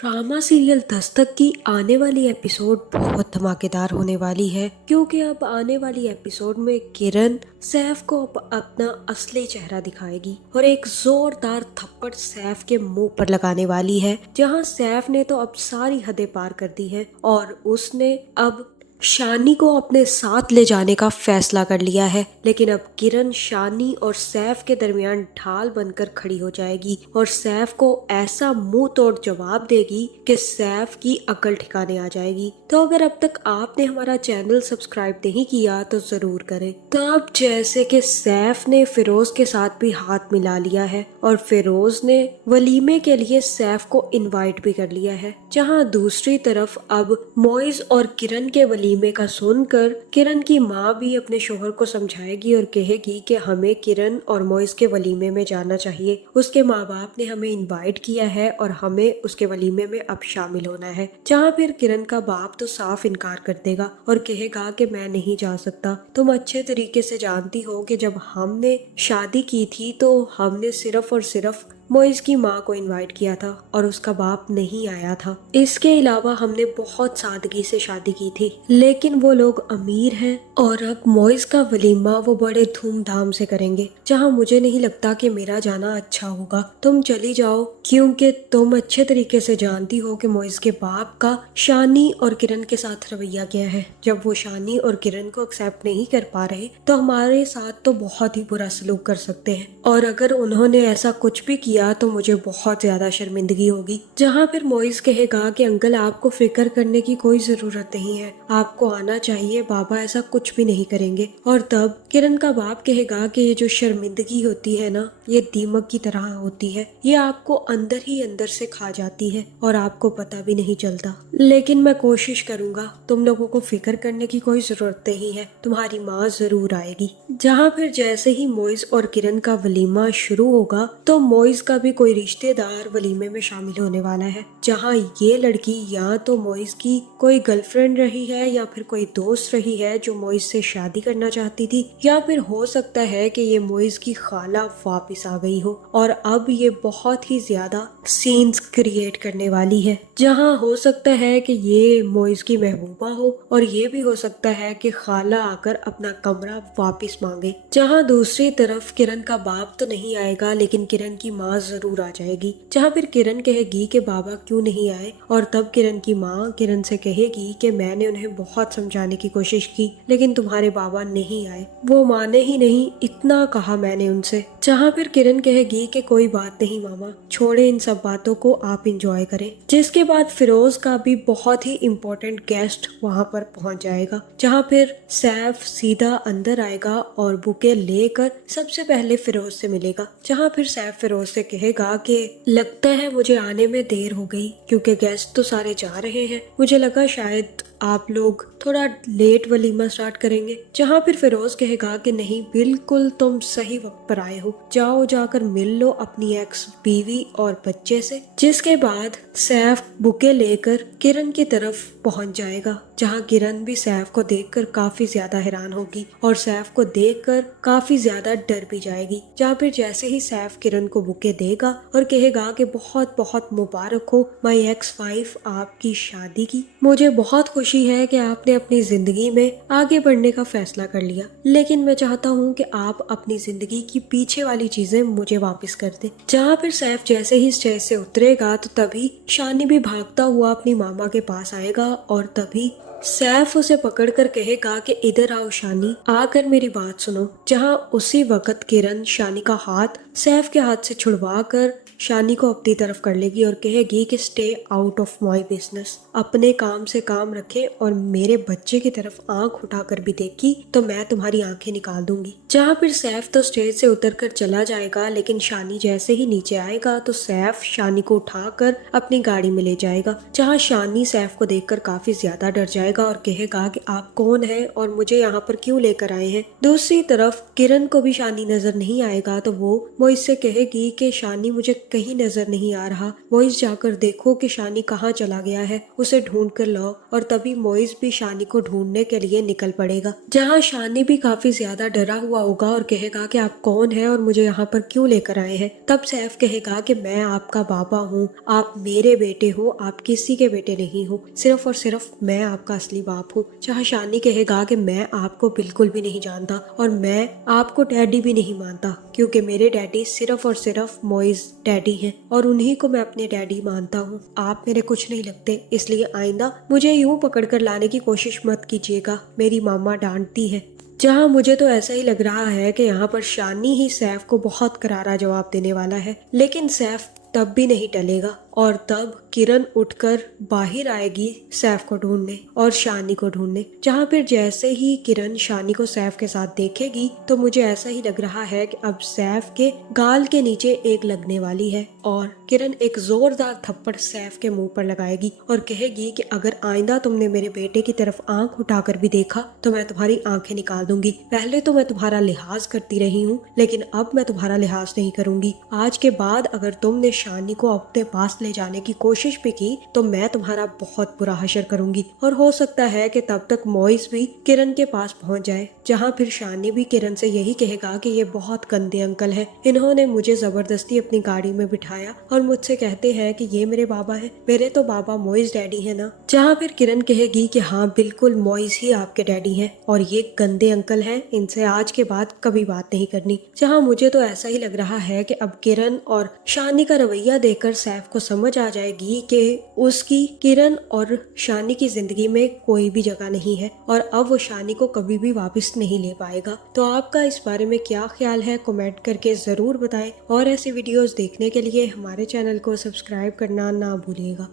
Drama serial Dastak की आने वाली एपिसोड बहुत धमाकेदार होने वाली है, क्योंकि अब आने वाली एपिसोड में किरण सैफ को अपना असली चेहरा दिखाएगी और एक जोरदार थप्पड़ सैफ के मुंह पर लगाने वाली है, जहां सैफ ने तो अब सारी हदें पार कर दी है और उसने अब शानी को अपने साथ ले जाने का फैसला कर लिया है। लेकिन अब किरण शानी और सैफ के दरमियान ढाल बनकर खड़ी हो जाएगी और सैफ को ऐसा मुंह तोड़ जवाब देगी कि सैफ की अकल ठिकाने आ जाएगी। तो अगर अब तक आपने हमारा चैनल सब्सक्राइब नहीं किया तो जरूर करें। तो अब जैसे कि सैफ ने फिरोज के साथ भी हाथ मिला लिया है और फिरोज ने वलीमे के लिए सैफ को इनवाइट भी कर लिया है, जहां दूसरी तरफ अब मोइज और किरण के वलीमे का सुनकर किरण की माँ भी अपने शोहर को समझाएगी और कहेगी कि हमें किरण और मोइज के वलीमे में जाना चाहिए। उसके माँ बाप ने हमें इनवाइट किया है और हमें उसके वलीमे में अब शामिल होना है। जहाँ फिर किरण का बाप तो साफ इनकार कर देगा और कहेगा कि मैं नहीं जा सकता। तुम अच्छे तरीके से जानती हो कि जब हमने शादी की थी तो हमने सिर्फ और सिर्फ मोइज की माँ को इनवाइट किया था और उसका बाप नहीं आया था। इसके अलावा हमने बहुत सादगी से शादी की थी, लेकिन वो लोग अमीर हैं और अब मोइज का वलीमा वो बड़े धूमधाम से करेंगे, जहाँ मुझे नहीं लगता कि मेरा जाना अच्छा होगा। तुम चली जाओ, क्योंकि तुम अच्छे तरीके से जानती हो कि मोइज के बाप का शानी और किरण के साथ रवैया क्या है। जब वो शानी और किरण को एक्सेप्ट नहीं कर पा रहे तो हमारे साथ तो बहुत ही बुरा सलूक कर सकते हैं, और अगर उन्होंने ऐसा कुछ भी किया तो मुझे बहुत ज्यादा शर्मिंदगी होगी। जहाँ फिर मोइज कहेगा कि अंकल आपको फिक्र करने की कोई जरूरत नहीं है, आपको आना चाहिए, बाबा ऐसा कुछ भी नहीं करेंगे। और तब किरण का बाप कहेगा कि ये जो शर्मिंदगी होती है ना, ये दीमक की तरह होती है, ये आपको अंदर ही अंदर से खा जाती है और आपको पता भी नहीं चलता। लेकिन मैं कोशिश करूंगा, तुम लोगों को फिक्र करने की कोई जरूरत नहीं है, तुम्हारी माँ जरूर आएगी। जहाँ फिर जैसे ही मोइज और किरण का वलीमा शुरू होगा तो मोइज का भी कोई रिश्तेदार वलीमे में शामिल होने वाला है, जहाँ ये लड़की या तो मोइज की कोई गर्लफ्रेंड रही है या फिर कोई दोस्त रही है जो मोइज से शादी करना चाहती थी, या फिर हो सकता है कि ये मोइज की खाला वापस आ गई हो और अब ये बहुत ही ज्यादा सीन्स क्रिएट करने वाली है। जहाँ हो सकता है कि ये मोइज की महबूबा हो और ये भी हो सकता है कि खाला आकर अपना कमरा वापस मांगे। जहाँ दूसरी तरफ किरण का बाप तो नहीं आएगा, लेकिन किरण की माँ जरूर आ जाएगी। जहाँ फिर किरण कहेगी कि बाबा क्यों नहीं आए, और तब किरण की माँ किरण से कहेगी कि मैंने उन्हें बहुत समझाने की कोशिश की, लेकिन तुम्हारे बाबा नहीं आए, वो माने ही नहीं, इतना कहा मैंने उनसे। जहाँ फिर किरण कहेगी कि कोई बात नहीं मामा, छोड़े इन सब बातों को, आप इंजॉय करें। जिसके बाद फिरोज का भी बहुत ही इम्पोर्टेंट गेस्ट वहाँ पर पहुँच जाएगा, जहाँ फिर सैफ सीधा अंदर आएगा और बुके लेकर सबसे पहले फिरोज से मिलेगा। जहाँ फिर सैफ फिरोज से कहेगा कि लगता है मुझे आने में देर हो गई, क्योंकि गेस्ट तो सारे जा रहे हैं, मुझे लगा शायद आप लोग थोड़ा लेट वलीमा स्टार्ट करेंगे। जहाँ फिर फिरोज कहेगा कि नहीं, बिल्कुल तुम सही वक्त पर आए हो, जाओ जाकर मिल लो अपनी एक्स बीवी और बच्चे से। जिसके बाद सैफ बुके लेकर किरण की तरफ पहुंच जाएगा, जहाँ किरण भी सैफ को देखकर काफी ज्यादा हैरान होगी और सैफ को देखकर काफी ज्यादा डर भी जाएगी। जहाँ फिर जैसे ही सैफ किरण को बुके देगा और कहेगा कि बहुत बहुत मुबारक हो माई एक्स वाइफ आपकी शादी की, मुझे बहुत खुशी है कि आपने अपनी जिंदगी में आगे बढ़ने का फैसला कर लिया, लेकिन मैं चाहता हूँ कि आप अपनी जिंदगी की पीछे वाली चीजें मुझे वापस कर दें। जहाँ फिर सैफ जैसे ही स्टेज से उतरेगा तो तभी शानी भी भागता हुआ अपनी मामा के पास आएगा और तभी सैफ उसे पकड़कर कहेगा कि इधर आओ शानी, आकर मेरी बात सुनो। जहाँ उसी वक्त किरण शानी का हाथ सैफ के हाथ से छुड़वा कर शानी को अपनी तरफ कर लेगी और कहेगी कि stay out of my business, अपने काम से काम रखे और मेरे बच्चे की तरफ आंख उठाकर भी देखी तो मैं तुम्हारी आंखें निकाल दूंगी। जहाँ फिर सैफ तो स्टेज से उतरकर चला जाएगा, लेकिन शानी जैसे ही नीचे आएगा तो सैफ शानी को उठाकर अपनी गाड़ी में ले जाएगा। जहाँ शानी सैफ को देखकर काफी ज्यादा डर जाएगा और कहेगा कि आप कौन है और मुझे यहाँ पर क्यों लेकर आए हैं। दूसरी तरफ किरण को भी शानी नजर नहीं आएगा तो वो इससे कहेगी कि शानी मुझे कहीं नजर नहीं आ रहा, मोइज जाकर देखो कि शानी कहाँ चला गया है, उसे ढूंढ कर लाओ। और तभी मोइज भी शानी को ढूंढने के लिए निकल पड़ेगा। जहाँ शानी भी काफी ज्यादा डरा हुआ हुआ होगा और कहेगा कि आप कौन है और मुझे यहाँ पर क्यों लेकर आए हैं। तब सैफ कहेगा कि मैं आपका बाबा हूँ, आप मेरे बेटे हो, आप किसी के बेटे नहीं हो, सिर्फ और सिर्फ मैं आपका असली बाप हूँ। जहाँ शानी कहेगा कि मैं आपको बिल्कुल भी नहीं जानता और मैं आपको डैडी भी नहीं मानता, क्योंकि मेरे डैडी सिर्फ और सिर्फ मोइज डैडी हैं और उन्हीं को मैं अपने डैडी मानता हूँ। आप मेरे कुछ नहीं लगते, इसलिए आइंदा मुझे यूं पकड़कर लाने की कोशिश मत कीजिएगा, मेरी मामा डांटती है। जहाँ मुझे तो ऐसा ही लग रहा है कि यहाँ पर शानी ही सैफ को बहुत करारा जवाब देने वाला है, लेकिन सैफ तब भी नहीं टलेगा और तब किरण उठकर बाहर आएगी सैफ को ढूंढने और शानी को ढूंढने। जहाँ फिर जैसे ही किरण शानी को सैफ के साथ देखेगी तो मुझे ऐसा ही लग रहा है कि अब सैफ के गाल के नीचे एक लगने वाली है और किरण एक जोरदार थप्पड़ सैफ के मुंह पर लगाएगी और कहेगी कि अगर आइंदा तुमने मेरे बेटे की तरफ आंख उठाकर भी देखा तो मैं तुम्हारी आंखें निकाल दूंगी। पहले तो मैं तुम्हारा लिहाज करती रही हूँ, लेकिन अब मैं तुम्हारा लिहाज नहीं करूंगी। आज के बाद अगर तुमने शानी को अपने पास ले जाने की कोशिश भी की तो मैं तुम्हारा बहुत बुरा हशर करूंगी। और हो सकता है कि तब तक मोइस भी किरण के पास पहुंच जाए। जहां फिर शानी भी किरण से यही कहेगा कि ये बहुत गंदे अंकल है, इन्होंने मुझे जबरदस्ती अपनी गाड़ी में बिठाया और मुझसे कहते हैं कि ये मेरे बाबा है, मेरे तो बाबा मोइस डैडी है ना। जहां फिर किरण कहेगी कि हाँ बिल्कुल मोइस ही आपके डैडी है और ये गंदे अंकल है, इनसे आज के बाद कभी बात नहीं करनी। जहाँ मुझे तो ऐसा ही लग रहा है कि अब किरण और शानी का रवैया देखकर सैफ को समझ आ जाएगी कि उसकी किरण और शानी की जिंदगी में कोई भी जगह नहीं है और अब वो शानी को कभी भी वापस नहीं ले पाएगा। तो आपका इस बारे में क्या ख्याल है, कमेंट करके जरूर बताएं और ऐसी वीडियोस देखने के लिए हमारे चैनल को सब्सक्राइब करना ना भूलिएगा।